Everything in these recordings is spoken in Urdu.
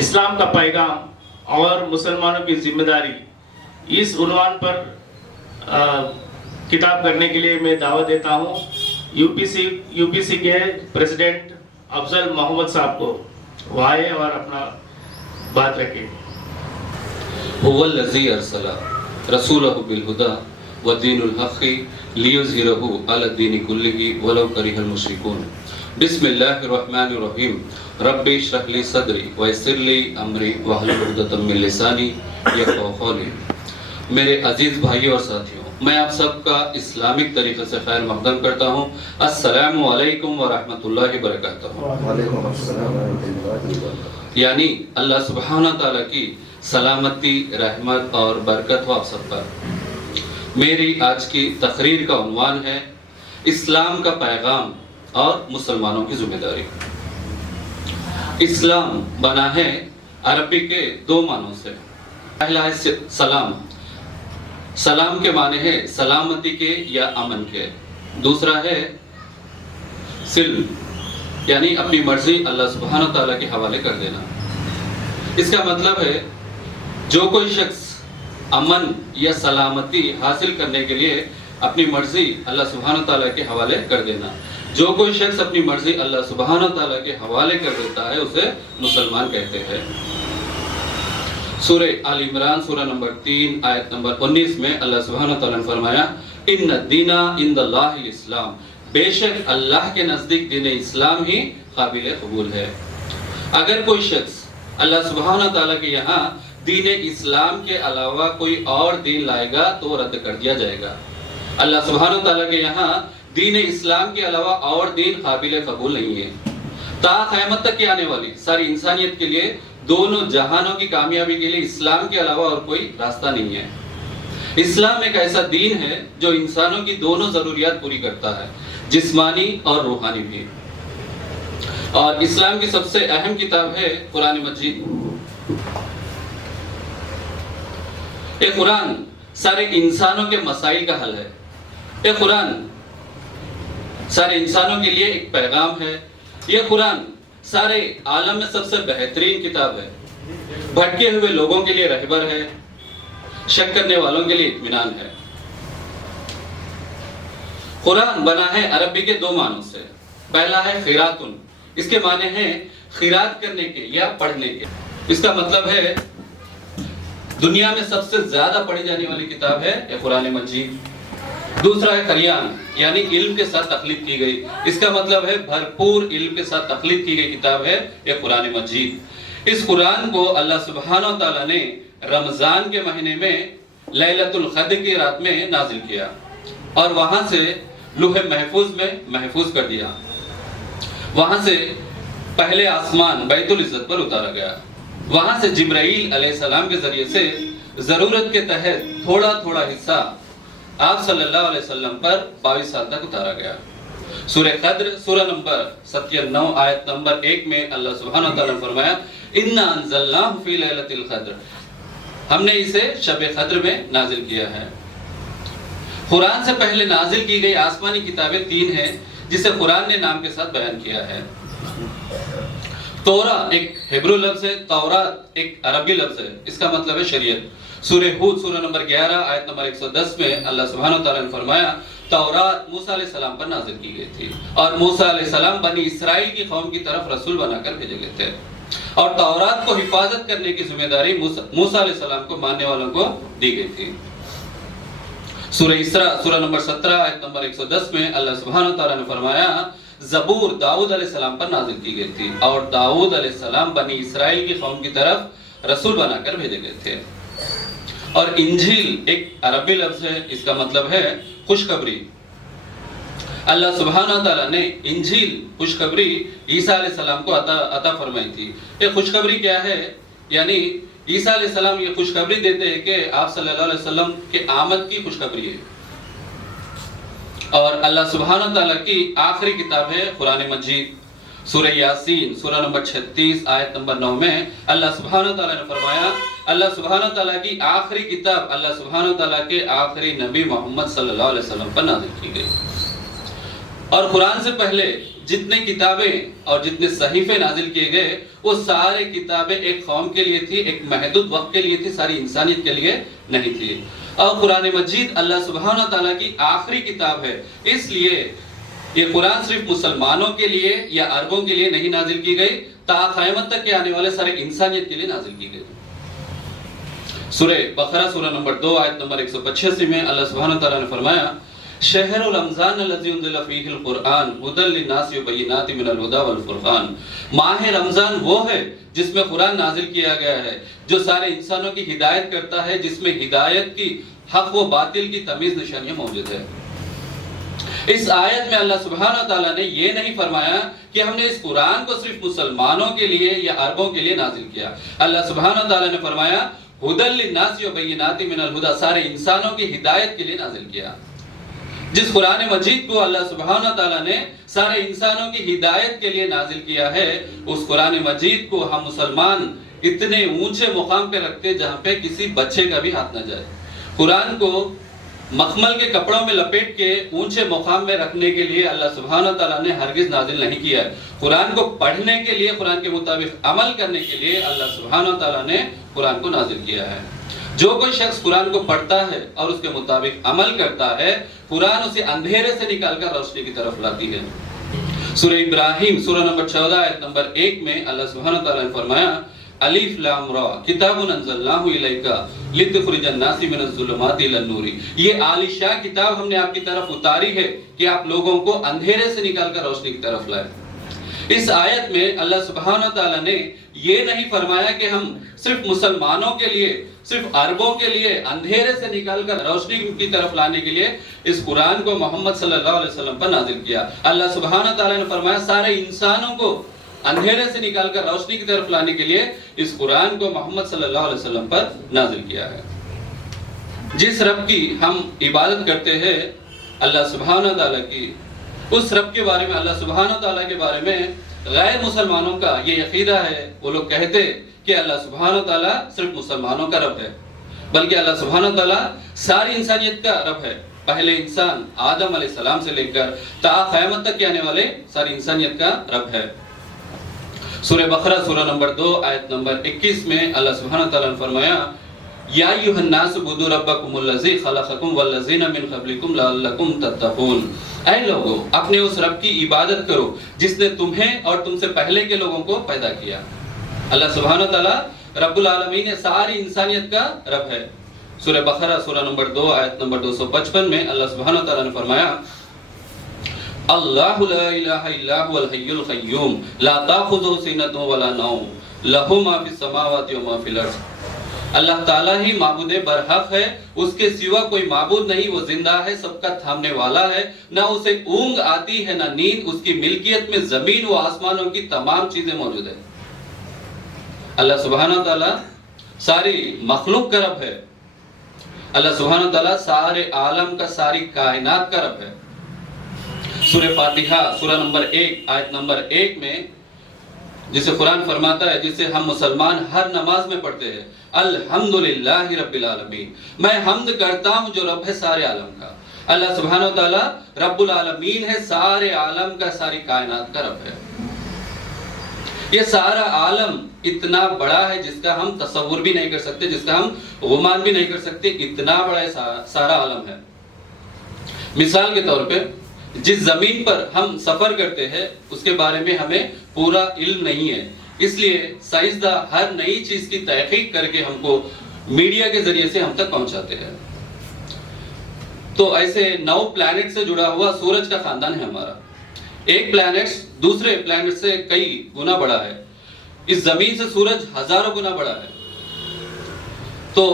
اسلام کا پیغام اور مسلمانوں کی ذمہ داری، اس عنوان پر کتاب کرنے کے لیے میں دعوت دیتا ہوں یو پی سی کے پریزیڈنٹ افضل محمد صاحب کو، وہ آئے اور اپنا بات رکھیں۔ هو الذی ارسل رسولہ بالہدی ودین الحق لیظہرہ علی الدین کلہ ولو کرہ المشرکون۔ بسم اللہ الرحمن الرحیم۔ رب اشرح لی صدری ویسر لی امری واحلل عقدۃ من لسانی یفقہوا قولی۔ میرے عزیز بھائیوں اور ساتھیوں، میں آپ سب کا اسلامک طریقے سے خیر مقدم کرتا ہوں۔ السلام علیکم ورحمۃ اللہ وبرکاتہ۔ وعلیکم السلام ورحمۃ اللہ وبرکاتہ۔ یعنی اللہ سبحانہ تعالیٰ کی سلامتی، رحمت اور برکت ہو آپ سب پر۔ میری آج کی تقریر کا عنوان ہے اسلام کا پیغام اور مسلمانوں کی ذمہ داری۔ اسلام بنا ہے عربی کے دو معنوں سے۔ پہلا ہے سلام۔ سلام کے معنی ہے سلامتی کے یا امن کے۔ دوسرا ہے سلم، یعنی اپنی مرضی اللہ سبحانہ تعالیٰ کے حوالے کر دینا۔ اس کا مطلب ہے جو کوئی شخص امن یا سلامتی حاصل کرنے کے لیے اپنی مرضی اللہ سبحانہ تعالیٰ کے حوالے کر دینا، جو کوئی شخص اپنی مرضی اللہ سبحانہ تعالیٰ کے حوالے کر دیتا ہے اسے مسلمان کہتے ہیں۔ سورہ آل عمران سورہ نمبر 3 آیت نمبر 19 میں اللہ سبحانہ تعالیٰ نے فرمایا ان الدین عند اللہ الاسلام، بے شک اللہ کے نزدیک دین اسلام ہی قابل قبول ہے۔ اگر کوئی شخص اللہ سبحانہ تعالیٰ کے یہاں دین اسلام کے علاوہ کوئی اور دین لائے گا تو رد کر دیا جائے گا۔ اللہ سبحانہ تعالیٰ کے یہاں دین اسلام کے علاوہ اور دین قابل قبول نہیں ہے۔ تا قیامت تک کی آنے والی ساری انسانیت کے لیے، دونوں جہانوں کی کامیابی کے لیے اسلام کے علاوہ اور کوئی راستہ نہیں ہے۔ اسلام ایک ایسا دین ہے جو انسانوں کی دونوں ضروریات پوری کرتا ہے، جسمانی اور روحانی بھی۔ اور اسلام کی سب سے اہم کتاب ہے قرآن مجید۔ یہ قرآن سارے انسانوں کے مسائل کا حل ہے۔ یہ قرآن سارے انسانوں کے لیے ایک پیغام ہے۔ یہ قرآن سارے عالم میں سب سے بہترین کتاب ہے۔ بھٹکے ہوئے لوگوں کے لیے رہبر ہے، شک کرنے والوں کے لیے اطمینان ہے۔ قرآن بنا ہے عربی کے دو معنوں سے۔ پہلا ہے خیراتن، اس کے معنی ہیں خیرات کرنے کے یا پڑھنے کے۔ اس کا مطلب ہے دنیا میں سب سے زیادہ پڑھی جانے والی کتاب ہے یہ قرآن مجید۔ دوسرا ہے قریان، یعنی علم کے ساتھ تخلیق کی گئی۔ اس کا مطلب ہے بھرپور علم کے ساتھ تخلیق کی گئی کتاب ہے یہ قرآن مجید۔ اس قرآن کو اللہ سبحانہ تعالیٰ نے رمضان کے مہینے میں لیلۃ القدر کی رات میں نازل کیا اور وہاں سے لوح محفوظ میں محفوظ کر دیا۔ وہاں سے پہلے آسمان بیت العزت پر اتارا گیا۔ وہاں سے جبرائیل علیہ السلام کے ذریعے سے ضرورت کے تحت تھوڑا تھوڑا حصہ آپ صلی اللہ علیہ وسلم پر 22 سال تک اتارا گیا۔ سورہ قدر سورہ نمبر 97 آیت نمبر 1 میں اللہ سبحانہ تعالیٰ نے فرمایا اِنَّا أَنزَلْنَاهُ فِي لَيْلَةِ الْقَدْرِ، ہم نے اسے شب قدر میں نازل کیا ہے۔ قرآن سے پہلے نازل کی گئی آسمانی کتابیں 3 ہیں جسے قرآن نے نام کے ساتھ بیان کیا ہے۔ تورا ایک ہیبرو لفظ ہے، تورات ایک عربی لفظ ہے، اس کا مطلب ہے شریعت۔ سورہ ہود سورہ نمبر 11 آیت نمبر 110 میں اللہ سبحانہ تعالیٰ نے فرمایا تورات موسیٰ علیہ السلام پر نازل کی گئی تھی اور موسیٰ علیہ السلام بنی اسرائیل کی قوم کی طرف رسول بنا کر بھیجے گئے تھے، اور تورات کو حفاظت کرنے کی ذمہ داری موسیٰ علیہ السلام کو ماننے والوں کو دی گئی تھی۔ سورہ اسراء سورہ نمبر 17 آیت نمبر 110 میں اللہ سبحانہ تعالیٰ نے فرمایا زبور داؤد علیہ السلام پر نازل کی گئی تھی اور داؤد علیہ السلام بنی اسرائیل کی قوم کی طرف رسول بنا کر بھیجے گئے تھے۔ اور انجیل ایک عربی لفظ ہے، اس کا مطلب ہے خوشخبری۔ اللہ سبحانہ تعالیٰ نے انجیل خوشخبری عیسیٰ علیہ السلام کو عطا فرمائی تھی۔ یہ خوشخبری کیا ہے؟ یعنی عیسیٰ علیہ السلام یہ خوشخبری دیتے ہیں کہ آپ صلی اللہ علیہ وسلم کے آمد کی خوشخبری ہے۔ اور اللہ سبحانہ تعالیٰ کی آخری کتاب ہے قرآن مجید۔ سورہ یاسین سورہ نمبر 36 آیت نمبر 9 میں اللہ سبحانہ تعالیٰ نے فرمایا اللہ سبحانہ تعالیٰ کی آخری کتاب اللہ سبحانہ تعالیٰ کے آخری نبی محمد صلی اللہ علیہ وسلم پر نازل کی گئی۔ اور قرآن سے پہلے جتنے کتابیں اور جتنے صحیفے نازل کیے گئے وہ سارے کتابیں ایک قوم کے لیے تھی، ایک محدود وقت کے لیے تھی، ساری انسانیت کے لیے نہیں تھی. اور قرآن مجید اللہ سبحانہ تعالیٰ کی آخری کتاب ہے، اس لیے یہ قرآن صرف مسلمانوں کے لیے یا عربوں کے لیے نہیں نازل کی گئی، تا قیامت تک کے آنے والے سارے انسانیت کے لیے نازل کی گئی. سورہ بقرہ سورہ نمبر 2 آیت نمبر 185 میں اللہ سبحانہ تعالیٰ نے فرمایا شہر رمضان الذی انزل فیہ القرآن ھدی للناس وبینات من الھدی والفرقان. ماہ رمضان وہ ہے جس میں قرآن نازل کیا گیا ہے، جو سارے انسانوں کی ہدایت کرتا ہے، جس میں ہدایت کی حق و باطل کی تمیز نشانیاں موجود ہے. اس آیت میں اللہ سبحانہ تعالیٰ نے یہ نہیں فرمایا کہ ہم نے اس قرآن کو صرف مسلمانوں کے لیے یا عربوں کے لیے نازل کیا. اللہ سبحانہ تعالیٰ نے فرمایا ھدی للناس وبینات من الھدی، سارے انسانوں کی ہدایت کے لیے نازل کیا. جس قرآن مجید کو اللہ سبحانہ تعالیٰ نے سارے انسانوں کی ہدایت کے لیے نازل کیا ہے، اس قرآن مجید کو ہم مسلمان اتنے اونچے مقام پہ رکھتے جہاں پہ کسی بچے کا بھی ہاتھ نہ جائے. قرآن کو مخمل کے کپڑوں میں لپیٹ کے اونچے مقام میں رکھنے کے لیے اللہ سبحانہ تعالیٰ نے ہرگز نازل نہیں کیا ہے. قرآن کو پڑھنے کے لیے، قرآن کے مطابق عمل کرنے کے لیے اللہ سبحانہ تعالیٰ نے قرآن کو نازل کیا ہے. جو کوئی شخص قرآن کو پڑھتا ہے اور اس کے مطابق عمل کرتا ہے، قرآن اسے اندھیرے سے نکال کر روشنی کی طرف لاتی ہے. سورہ ابراہیم سورہ نمبر 14 آیت نمبر 1 میں اللہ سبحانہ تعالیٰ نے فرمایا الف لام را کتاب انزلناہ الیک لتخرج الناس من الظلمات الی النور. یہ عالی شان کتاب ہم نے آپ کی طرف اتاری ہے کہ آپ لوگوں کو اندھیرے سے نکال کر روشنی کی طرف لائیں. اس آیت میں اللہ سبحانہ تعالیٰ نے یہ نہیں فرمایا کہ ہم صرف مسلمانوں کے لیے، صرف عربوں کے لیے اندھیرے سے نکال کر روشنی کی طرف لانے کے لیے اس قرآن کو محمد صلی اللہ علیہ وسلم پر نازل کیا. اللہ سبحانہ تعالیٰ نے فرمایا سارے انسانوں کو اندھیرے سے نکال کر روشنی کی طرف لانے کے لیے اس قرآن کو محمد صلی اللہ علیہ وسلم پر نازل کیا ہے. جس رب کی ہم عبادت کرتے ہیں اللہ سبحانہ تعالیٰ کی، اس رب کے بارے میں، اللہ سبحانہ تعالیٰ کے بارے میں غیر مسلمانوں کا یہ عقیدہ ہے. وہ لوگ کہتے کہ اللہ سبحانہ تعالیٰ صرف مسلمانوں کا رب ہے، بلکہ اللہ سبحانہ تعالیٰ ساری انسانیت کا رب ہے. پہلے انسان آدم علیہ السلام سے لے کر تا قیامت تک کے آنے والے ساری انسانیت کا رب ہے. سورہ بقرہ سورہ نمبر 2 آیت نمبر 21 میں اللہ سبحانہ تعالیٰ نے فرمایا یا ایھا الناس اعبدوا ربکم الذی خلقکم والذین من قبلکم لعلکم تتقون. اے لوگوں، اپنے اس رب کی عبادت کرو جس نے تمہیں اور تم سے پہلے کے لوگوں کو پیدا کیا. اللہ سبحانہ تعالیٰ رب العالمین ساری انسانیت کا رب ہے. سورہ بقرہ سورہ نمبر 2 آیت نمبر 255 میں اللہ سبحانہ تعالیٰ نے فرمایا اللہ لا الہ الا هو الحی القیوم لا تاخذہ سنۃ ولا نوم لہ ما فی السماوات و ما فی الارض. اللہ تعالیٰ ہی معبود برحق ہے، اس کے سوا کوئی معبود نہیں. وہ زندہ ہے، سب کا تھامنے والا ہے، نہ اسے اونگ آتی ہے نہ نیند. اس کی ملکیت میں زمین و آسمانوں کی تمام چیزیں موجود ہیں. اللہ سبحانہ تعالیٰ ساری مخلوق کا رب ہے. اللہ سبحانہ تعالیٰ سارے عالم کا، ساری کائنات کا رب ہے. سورہ فاتحہ سورہ نمبر 1 آیت نمبر 1 میں جسے قرآن فرماتا ہے، جسے ہم مسلمان ہر نماز میں پڑھتے ہیں الحمدللہ رب العالمین، میں حمد کرتا ہوں جو رب ہے سارے عالم کا. اللہ سبحانہ وتعالی رب العالمین ہے، سارے عالم کا، ساری کائنات کا رب ہے. یہ سارا عالم اتنا بڑا ہے جس کا ہم تصور بھی نہیں کر سکتے، جس کا ہم گمان بھی نہیں کر سکتے. اتنا بڑا سارا عالم ہے. مثال کے طور پہ جس زمین پر ہم سفر کرتے ہیں اس کے بارے میں ہمیں پورا علم نہیں ہے، اس لیے سائنسداں ہر نئی چیز کی تحقیق کر کے ہم کو میڈیا کے ذریعے سے ہم تک پہنچاتے ہیں. تو ایسے 9 پلانٹ سے جڑا ہوا سورج کا خاندان ہے ہمارا. ایک پلانٹ دوسرے پلانٹ سے کئی گنا بڑا ہے. اس زمین سے سورج ہزاروں گنا بڑا ہے. تو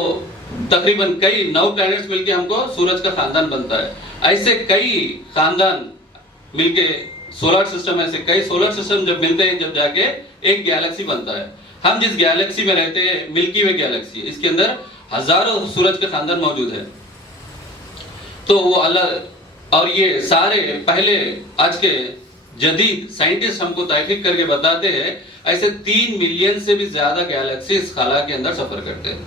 تقریباً کئی 9 پلانٹس مل کے ہم کو سورج کا خاندان بنتا ہے. ایسے کئی خاندان مل کے سولر سسٹم، ایسے کئی سولر سسٹم جب ملتے ہیں جب جا کے ایک گیلیکسی بنتا ہے. ہم جس گیلیکسی میں رہتے ہیں ملکی وے گیلیکسی، اس کے اندر ہزاروں سورج کے خاندان موجود ہے. تو وہ اللہ اور یہ سارے پہلے آج کے جدید سائنٹسٹ ہم کو تحقیق کر کے بتاتے ہیں ایسے 3 ملین سے بھی زیادہ گیلیکسی اس خلا کے اندر سفر کرتے ہیں.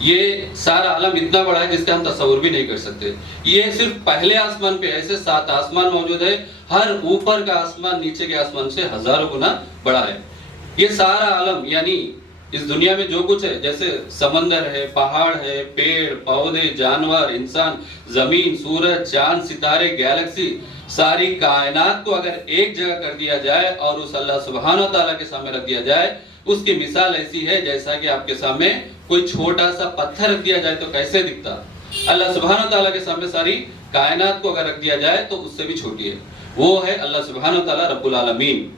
یہ سارا عالم اتنا بڑا ہے جس کا ہم تصور بھی نہیں کر سکتے. یہ صرف پہلے آسمان پہ ایسے 7 آسمان موجود ہے. ہر اوپر کا آسمان نیچے کے آسمان سے ہزاروں گنا بڑا ہے. یہ سارا عالم یعنی اس دنیا میں جو کچھ ہے، جیسے سمندر ہے، پہاڑ ہے، پیڑ پودے، جانور، انسان، زمین، سورج، چاند، ستارے، گیلیکسی، ساری کائنات کو اگر ایک جگہ کر دیا جائے اور اس اللہ سبحانہ و تعالیٰ کے سامنے رکھ دیا جائے، اس کی مثال ایسی ہے جیسا کہ آپ کے سامنے کوئی چھوٹا سا پتھر رکھ دیا جائے تو کیسے دکھتا. اللہ سبحانہ و تعالیٰ کے سامنے ساری کائنات کو اگر رکھ دیا جائے تو اس سے بھی چھوٹی ہے. وہ ہے اللہ سبحانہ و تعالیٰ رب العالمین.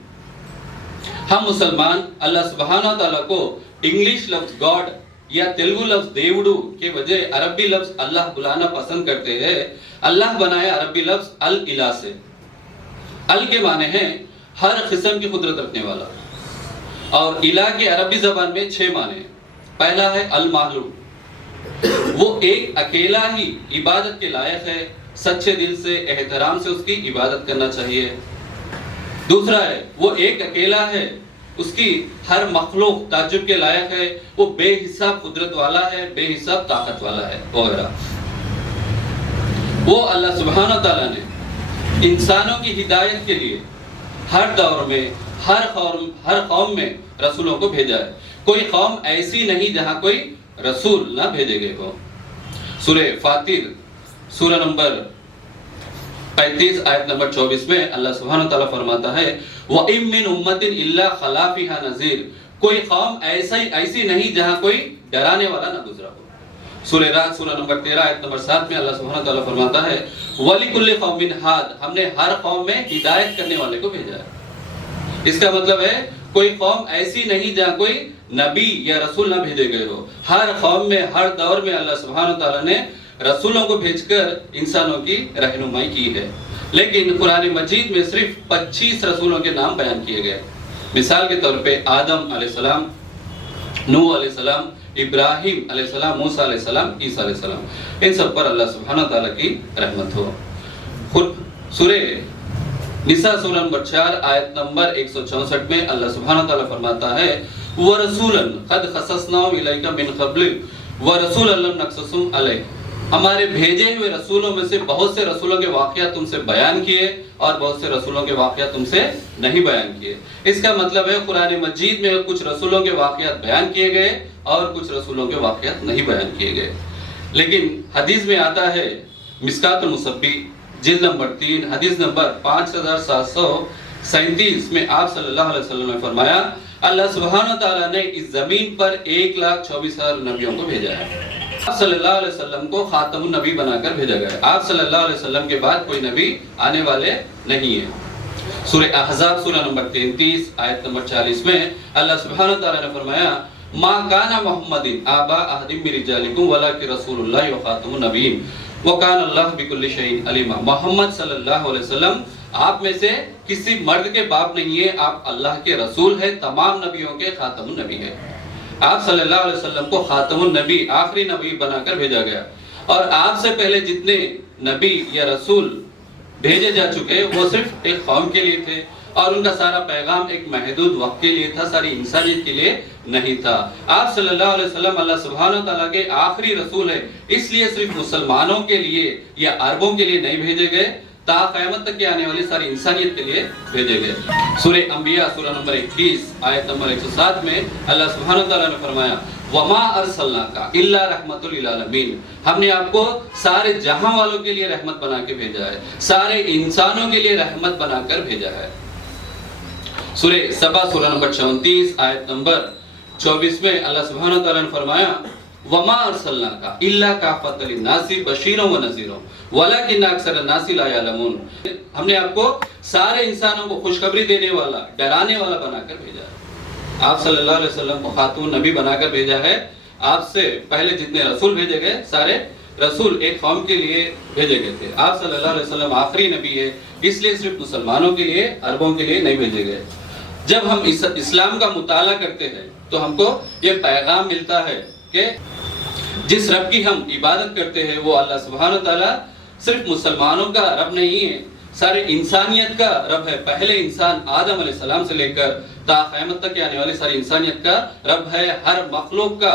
ہم مسلمان اللہ سبحانہ و تعالیٰ کو انگلش لفظ گاڈ یا تیلگو لفظ دیوڈو کے وجہ عربی لفظ اللہ بلانا پسند کرتے ہیں. اللہ بنایا عربی لفظ الہ سے. ال کے معنی ہیں ہر قسم کی قدرت رکھنے والا، اور الہ کے عربی زبان میں 6 معنی. پہلا ہے المعلوم، وہ ایک اکیلا ہی عبادت کے لائق ہے، سچے دل سے احترام سے اس کی عبادت کرنا چاہیے. دوسرا ہے وہ ایک اکیلا ہے، اس کی ہر مخلوق تعجب کے لائق ہے، وہ بے حساب قدرت والا ہے، بے حساب طاقت والا ہے وغیرہ. وہ اللہ سبحانہ تعالیٰ نے انسانوں کی ہدایت کے لیے ہر دور میں ہر قوم میں رسولوں کو بھیجا ہے. کوئی قوم ایسی نہیں جہاں کوئی رسول نہ بھیجے گئے ہو. سورہ فاطر سورہ نمبر 35 آیت نمبر 24 میں اللہ سبحانہ تعالیٰ فرماتا ہے وَإِن مِّنْ أُمَّةٍ إِلَّا خَلَا فِيهَا نَذِيرٌ، کوئی قوم ایسی نہیں جہاں کوئی ڈرانے والا نہ گزرا ہو. سورہ رات سورہ نمبر 13 آیت نمبر 7 میں اللہ سبحانہ تعالیٰ فرماتا ہے وَلِكُلِّ قَوْمٍ هَادٍ، ہم نے ہر قوم میں ہدایت کرنے والے کو بھیجا ہے. اس کا مطلب ہے کوئی قوم ایسی نہیں جہاں کوئی نبی یا رسول نہ بھیجے گئے ہو. ہر قوم میں ہر دور میں اللہ سبحانہ تعالیٰ نے رسولوں کو بھیج کر انسانوں کی رہنمائی کی ہے. لیکن قرآن مجید میں صرف 25 رسولوں کے نام بیان کیے گئے. مثال کے طور پہ آدم علیہ السلام، نوح علیہ السلام، ابراہیم علیہ السلام، موسیٰ علیہ السلام، عیسیٰ علیہ السلام، ان سب پر اللہ سبحانہ تعالیٰ کی رحمت ہو. سورہ نساء سورہ نمبر 4 آیت نمبر 164 میں اللہ سبحانہ تعالیٰ فرماتا ہے وَرَسُولًا قَدْ خَصَصْنَاهُمْ إِلَيْكَ مِنْ قَبْلِكَ وَرَسُولًا لَمْ نَقْصُصْهُمْ عَلَيْكَ، ہمارے بھیجے ہوئے رسولوں میں سے بہت سے رسولوں کے واقعات تم سے بیان کیے اور بہت سے رسولوں کے واقعات تم سے نہیں بیان کیے. اس کا مطلب ہے قرآن مجید میں کچھ رسولوں کے واقعات بیان کیے گئے اور کچھ رسولوں کے واقعات نہیں بیان کیے گئے. لیکن حدیث میں آتا ہے مشکات المصبی جلد نمبر 3 حدیث نمبر 5737 میں آپ صلی اللہ علیہ وسلم نے فرمایا اللہ سبحانہ تعالیٰ نے اس زمین پر 1,24,000 نبیوں کو بھیجا ہے. آپ صلی اللہ علیہ وسلم کو خاتم النبی بنا کر بھیجا گیا. آپ صلی اللہ علیہ وسلم کے بعد کوئی نبی آنے والے نہیں ہیں. سورہ احزاب سورہ نمبر 33 آیت نمبر 40 میں اللہ سبحانہ تعالیٰ نے فرمایا ما کان محمد آبا احد من رجالکم ولکن رسول اللہ وخاتم النبیین وکان اللہ بکل شیء علیما. محمد صلی اللہ علیہ وسلم آپ میں سے کسی مرد کے باپ نہیں ہے، آپ اللہ کے رسول ہیں، تمام نبیوں کے خاتم النبی ہے. آپ صلی اللہ علیہ وسلم کو خاتم النبی آخری نبی بنا کر بھیجا گیا. اور آپ سے پہلے جتنے نبی یا رسول بھیجے جا چکے وہ صرف ایک قوم کے لیے تھے اور ان کا سارا پیغام ایک محدود وقت کے لیے تھا، ساری انسانیت کے لیے نہیں تھا. آپ صلی اللہ علیہ وسلم اللہ سبحانہ تعالیٰ کے آخری رسول ہے، اس لیے صرف مسلمانوں کے لیے یا عربوں کے لیے نہیں بھیجے گئے، تا قیامت تک کے آنے والی ساری انسانیت کے لیے بھیجے گئے. سورہ انبیاء سورہ نمبر 21 آیت نمبر 107 میں اللہ سبحانہ تعالیٰ نے فرمایا وَمَا أَرْسَلْنَاكَ إِلَّا رَحْمَةٌ لِلْعَالَمِينَ، ہم نے آپ کو سارے جہاں والوں کے لیے رحمت بنا کے بھیجا ہے، سارے انسانوں کے لیے رحمت بنا کر بھیجا ہے. سورہ سبا سورہ نمبر 34 آیت نمبر 24 میں اللہ سبحانہ تعالیٰ نے فرمایا وَمَا أَرْسَلْنَاكَ إِلَّا كَافَةً لِلنَّاسِ بَشِيرًا وَنَذِيرًا وَلَكِنَّ أَكْثَرَ النَّاسِ لَا يَعْلَمُونَ، ہم نے آپ کو سارے انسانوں کو خوشخبری دینے والا، ڈرانے والا بنا کر بھیجا ہے. آپ صلی اللہ علیہ وسلم کو خاتم النبی بنا کر بھیجا ہے. آپ سے پہلے جتنے رسول بھیجے گئے سارے رسول ایک قوم کے لیے بھیجے گئے تھے. آپ صلی اللہ علیہ وسلم آخری نبی ہے، اس لیے صرف مسلمانوں کے لیے عربوں کے لیے نہیں بھیجے گئے. جب ہم اسلام کا مطالعہ کرتے ہیں تو ہم کو یہ پیغام ملتا ہے کہ جس رب کی ہم عبادت کرتے ہیں وہ اللہ سبحانہ تعالیٰ صرف مسلمانوں کا رب نہیں ہے، سارے انسانیت کا رب ہے. پہلے انسان آدم علیہ السلام سے لے کر تا قیامت تک آنے والی ساری انسانیت کا رب ہے. ہر مخلوق کا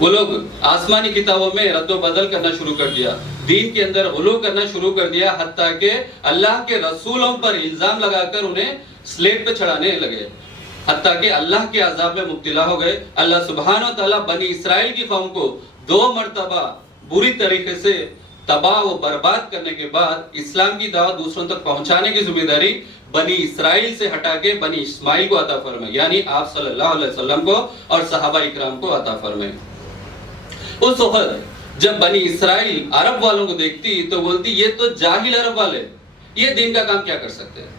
وہ لوگ آسمانی کتابوں میں رد و بدل کرنا شروع کر دیا, دین کے اندر غلو کرنا شروع کر دیا, حتیٰ کہ اللہ کے رسولوں پر الزام لگا کر انہیں سلیٹ پہ چڑھانے لگے, حتیٰ کہ اللہ کے عذاب میں مبتلا ہو گئے. اللہ سبحانہ و تعالیٰ بنی اسرائیل کی قوم کو 2 مرتبہ بری طریقے سے تباہ و برباد کرنے کے بعد اسلام کی دعوت دوسروں تک پہنچانے کی ذمہ داری بنی اسرائیل سے ہٹا کے بنی اسماعیل کو عطا فرمائے, یعنی آپ صلی اللہ علیہ وسلم کو اور صحابہ اکرام کو عطا فرمائے. اس وقت جب بنی اسرائیل عرب والوں کو دیکھتی تو بولتی یہ تو جاہل عرب والے, یہ دین کا کام کیا کر سکتے ہیں,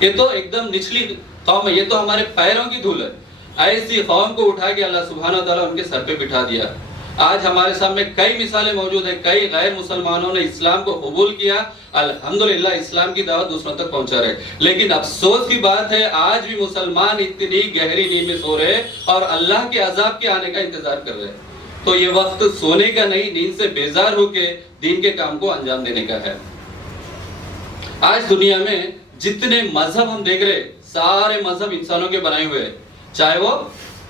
یہ تو ایک دم نچلی قوم ہے, یہ تو ہمارے پیروں کی دھول ہے. ایسی قوم کو اٹھا کے اللہ سبحانہ وتعالیٰ ان کے سر پہ بٹھا دیا. آج ہمارے سامنے کئی مثالیں موجود ہیں, کئی غیر مسلمانوں نے اسلام کو قبول کیا, الحمدللہ اسلام کی دعوت دوسروں تک پہنچا رہے. لیکن افسوس کی بات ہے آج بھی مسلمان اتنی گہری نیند میں سو رہے اور اللہ کے عذاب کے آنے کا انتظار کر رہے. تو یہ وقت سونے کا نہیں, نیند سے بیزار ہو کے دین کے کام کو انجام دینے کا ہے. آج دنیا میں جتنے مذہب ہم دیکھ رہے سارے مذہب انسانوں کے بنائے ہوئے, چاہے وہ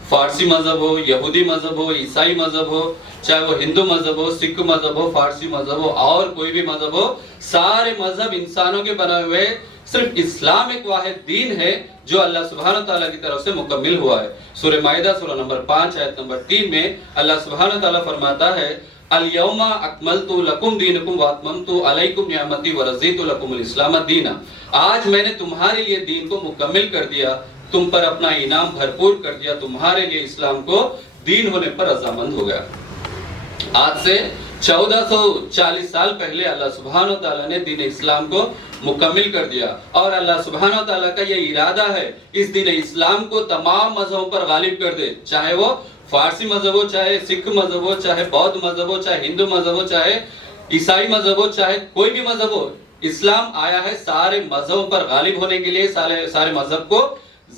فارسی مذہب ہو, یہودی مذہب ہو, عیسائی مذہب ہو, چاہے وہ ہندو مذہب ہو, سکھ مذہب ہو, فارسی مذہب ہو اور کوئی بھی مذہب ہو, سارے مذہب انسانوں کے بنائے ہوئے. صرف اسلام ایک واحد دین ہے جو اللہ سبحانہ تعالیٰ کی طرف سے مکمل ہوا ہے. سورہ مائدہ سورہ نمبر 5 آیت نمبر 3 میں اللہ سبحانہ تعالیٰ فرماتا ہے اليوم اکملت لکم دینکم واتممت علیکم نعمتی ورضیت لکم الاسلام دینا. آج میں نے تمہارے لیے دین کو مکمل کر دیا, تم پر اپنا انعام بھرپور کر دیا, تمہارے لیے اسلام کو دین ہونے پر رضامند ہو گیا. آج سے 1440 سال پہلے اللہ سبحانہ و تعالیٰ نے دین اسلام کو مکمل کر دیا اور اللہ سبحانہ و تعالیٰ کا یہ ارادہ ہے اس دین اسلام کو تمام مذہبوں پر غالب کر دے, چاہے وہ فارسی مذہب ہو, چاہے سکھ مذہب ہو, چاہے بودھ مذہب ہو, چاہے ہندو مذہب ہو, چاہے عیسائی مذہب ہو, چاہے کوئی بھی مذہب ہو. اسلام آیا ہے سارے مذہبوں پر غالب ہونے کے لیے, سارے مذہب کو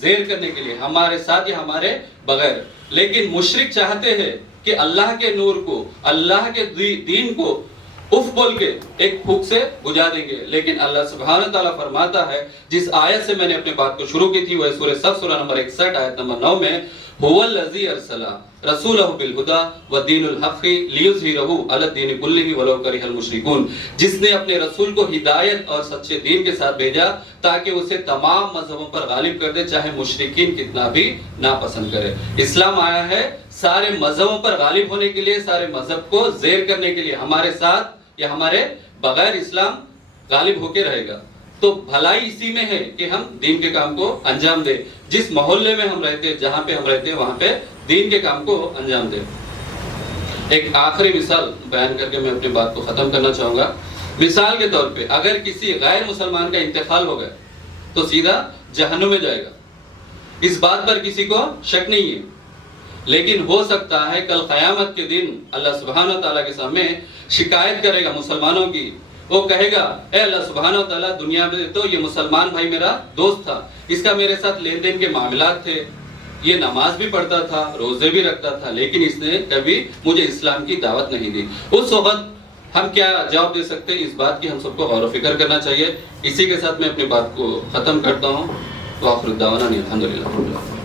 زیر کرنے کے لیے, ہمارے ساتھ یا ہمارے بغیر. لیکن مشرک چاہتے ہیں کہ اللہ کے نور کو, اللہ کے دین کو اف بول کے ایک پھونک سے بجھا دیں گے. لیکن اللہ سبحانہ تعالیٰ فرماتا ہے, جس آیت سے میں نے اپنے بات کو شروع کی تھی وہ سورہ صف سورہ نمبر 61 آیت نمبر 9 میں, هو الذی ارسل رسولہ بالہدی ودین الحق لیظہرہ علی الدین کلہ ولو کرہ المشرکون. جس نے اپنے رسول کو ہدایت اور سچے دین کے ساتھ بھیجا تاکہ اسے تمام مذہبوں پر غالب کر دے, چاہے مشرکین کتنا بھی ناپسند کرے. اسلام آیا ہے سارے مذہبوں پر غالب ہونے کے لیے, سارے مذہب کو زیر کرنے کے لیے. ہمارے ساتھ یا ہمارے بغیر اسلام غالب ہو کے رہے گا. تو بھلائی اسی میں ہے کہ ہم دین کے کام کو انجام دیں. جس محلے میں ہم رہتے, جہاں پہ ہم رہتے, وہاں پہ دین کے کام کو انجام دیں. ایک آخری مثال بیان کر کے میں اپنی بات کو ختم کرنا چاہوں گا. مثال کے طور پہ اگر کسی غیر مسلمان کا انتقال ہو گیا تو سیدھا جہنم میں جائے گا, اس بات پر کسی کو شک نہیں ہے. لیکن ہو سکتا ہے کل قیامت کے دن اللہ سبحانہ تعالیٰ کے سامنے شکایت کرے گا مسلمانوں کی. وہ کہے گا اے اللہ سبحانہ تعالیٰ, دنیا میں تو یہ مسلمان بھائی میرا دوست تھا, اس کا میرے ساتھ لین دین کے معاملات تھے, یہ نماز بھی پڑھتا تھا, روزے بھی رکھتا تھا, لیکن اس نے کبھی مجھے اسلام کی دعوت نہیں دی. اس وقت ہم کیا جواب دے سکتے ہیں, اس بات کی ہم سب کو غور و فکر کرنا چاہیے. اسی کے ساتھ میں اپنی بات کو ختم کرتا ہوں. وآخر دعوانا الحمدللہ.